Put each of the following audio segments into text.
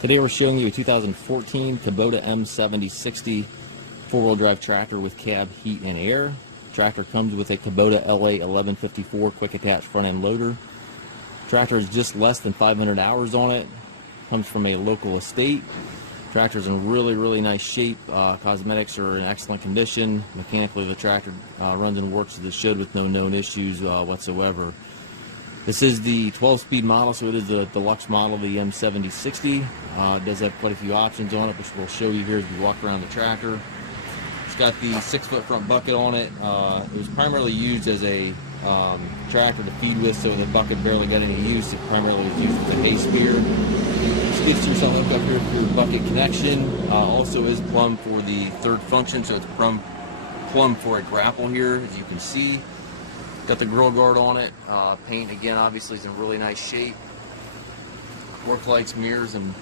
Today we're showing you a 2014 Kubota M7060 four-wheel drive tractor with cab heat and air. Tractor comes with a Kubota LA 1154 quick attach front end loader. Tractor is just less than 500 hours on it. Comes from a local estate. Tractor's in really nice shape. Cosmetics are in excellent condition. Mechanically the tractor runs and works as it should with no known issues whatsoever. This is the 12-speed model, so it is the Deluxe model, the M7060. It does have quite a few options on it, which we'll show you here as we walk around the tractor. It's got the 6-foot front bucket on it. It was primarily used as a tractor to feed with, so the bucket barely got any use. It primarily was used as a hay spear. Skid steer's on hook up here for your bucket connection. Also is plumbed for the third function, so it's plumbed for a grapple here, as you can see. Got the grill guard on it. Paint, again, obviously is in really nice shape. Work lights, mirrors, and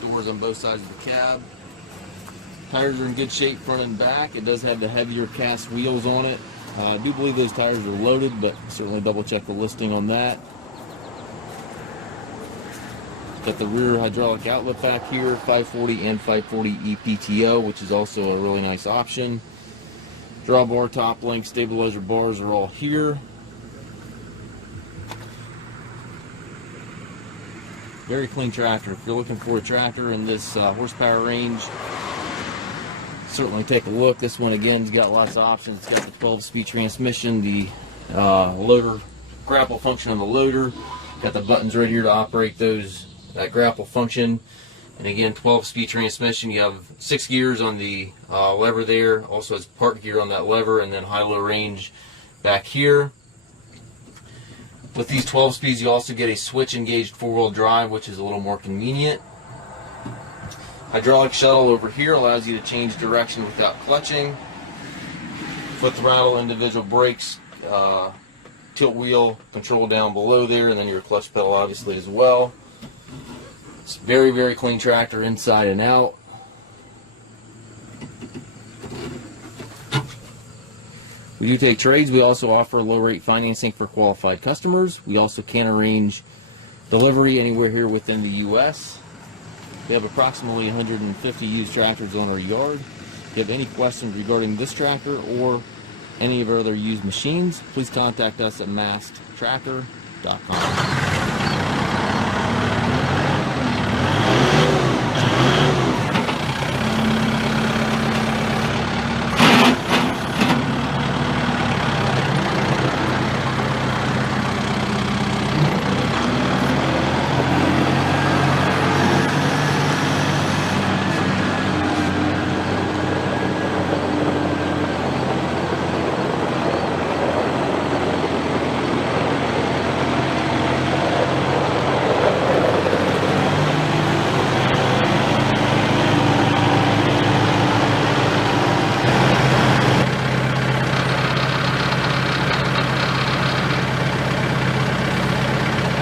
doors on both sides of the cab. Tires are in good shape front and back. It does have the heavier cast wheels on it. I do believe those tires are loaded, but certainly double check the listing on that. Got the rear hydraulic outlet back here, 540 and 540 PTO, which is also a really nice option. Drawbar, top link, stabilizer bars are all here. Very clean tractor. If you're looking for a tractor in this horsepower range, certainly take a look. This one again has got lots of options. It's got the 12-speed transmission, the loader grapple function on the loader. Got the buttons right here to operate that grapple function. And again, 12-speed transmission. You have 6 gears on the lever there. Also has part gear on that lever, and then high-low range back here. With these 12 speeds, you also get a switch-engaged four-wheel drive, which is a little more convenient. Hydraulic shuttle over here allows you to change direction without clutching. Foot throttle, individual brakes, tilt wheel control down below there, and then your clutch pedal obviously as well. It's very clean tractor inside and out. We do take trades. We also offer low rate financing for qualified customers. We also can arrange delivery anywhere here within the U.S. We have approximately 150 used tractors on our yard. If you have any questions regarding this tractor or any of our other used machines, please contact us at maskedtractor.com.